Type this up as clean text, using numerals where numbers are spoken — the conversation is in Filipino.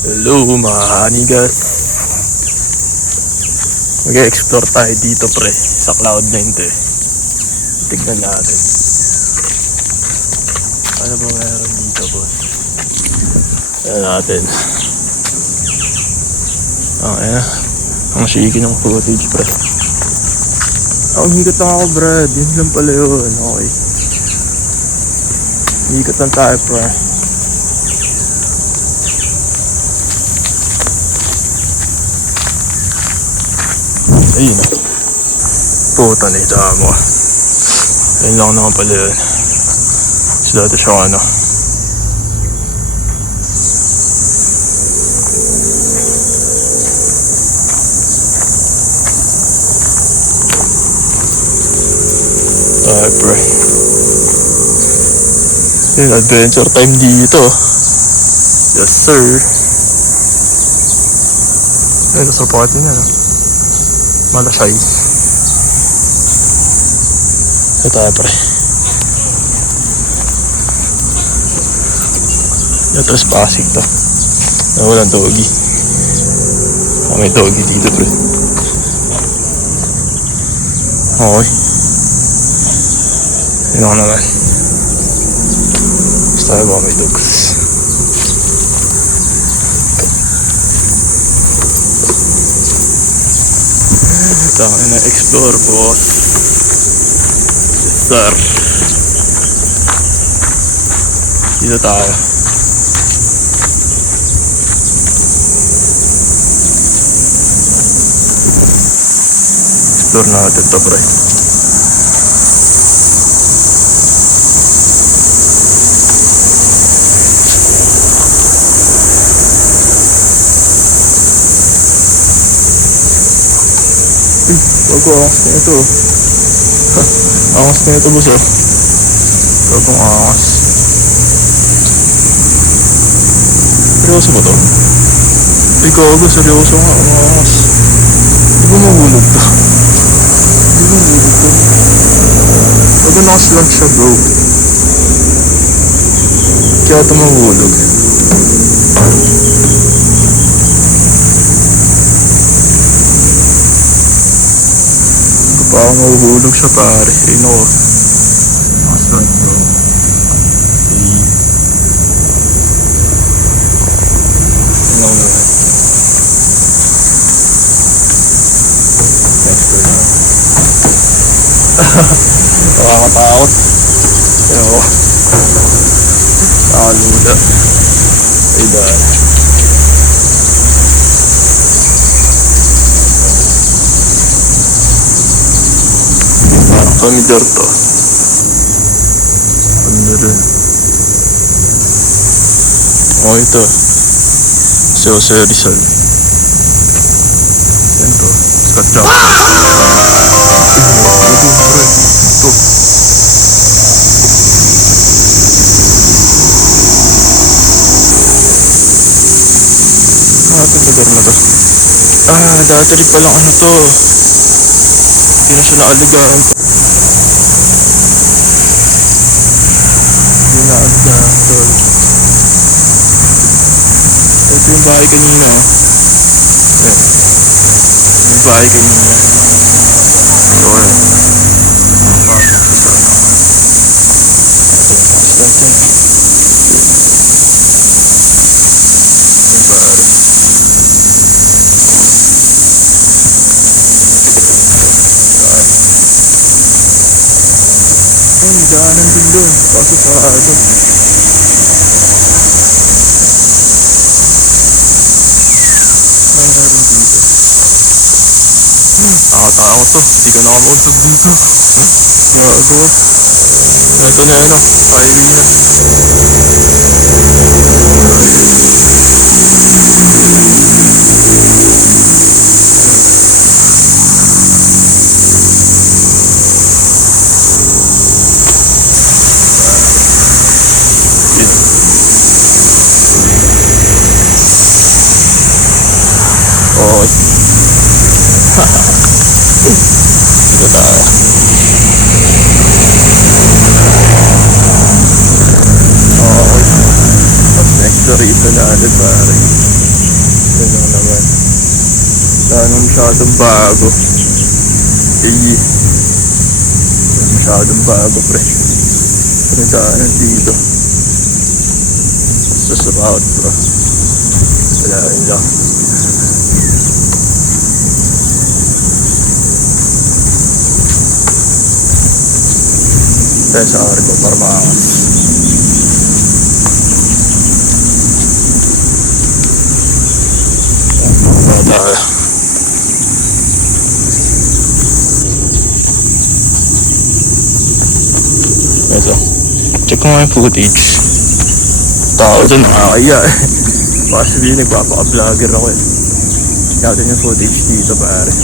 Hello mga hanigas. Mag-explore tayo dito pre sa Cloud9 to eh. Tignan natin ano ba meron dito boss. Tignan natin. Ayan. Ang shiki ng footage pre. Hingkat lang ako brad. Yun lang pala yun. Okay. Hingkat lang tayo pre. Ayun na. Puta na ito mo. Ayun lang naman pala yun. Sila ito siya ano. Ay pre. Yun, adventure time dito. Yes sir. Ayun, nasa party na no. Malasay. Ito tayo pre. Yung trespassing to. Walang doggy. May doggy dito pre. Okay. Yun ako naman. Basta tayo ba may dogs. Tayo na explore boss. Yes sir. Dito tayo. Explore natin to pre. Wag ko angas na ito. Angas na ito boss oh. Wag kong angas. Seryoso ba to? Ikaw ba seryoso nga angas. Di ba mahulog to? Di ba mahulog to? Wag angas lang siya bro. Kaya ito mahulog. Parang mahuhulog siya pare. Ayun o. Nakaslan bro. Ayun ako naman. Next door na. Nakakatakot. Ayun o. Nakaluda. Ay dahil. Familiar to. Ano rin? Oh ito. Jose Rizal. Yan to. Skatja. Ito. Ano itong lugar na to? Dati rin palang ano to. Hindi na siya naaligahan to. Ito yung bahay kanina oh. Yung bahay kanina. Sure. Pasok ko siya. Basta ito. Yung bahay. Oh, may daanan din doon. Kaso sarado. Nakatakot to. Hindi ka nakamausap dito. Gago. Ito na ano. Highway na. Okay. Dito tayo. Okay. Tapos next to rito na ano masyadong bago. Hindi masyadong bago, pre. Pinagdaanan dito. Sa Surround, bro. Wala rin lang. Kaya sa arko para maangas. Tayo. Ito. Check ko nga yung footage. Tao dyan, nakakaya eh. Baka sabihin nagpapaka-vlogger ako eh. Natin yung footage dito, pare.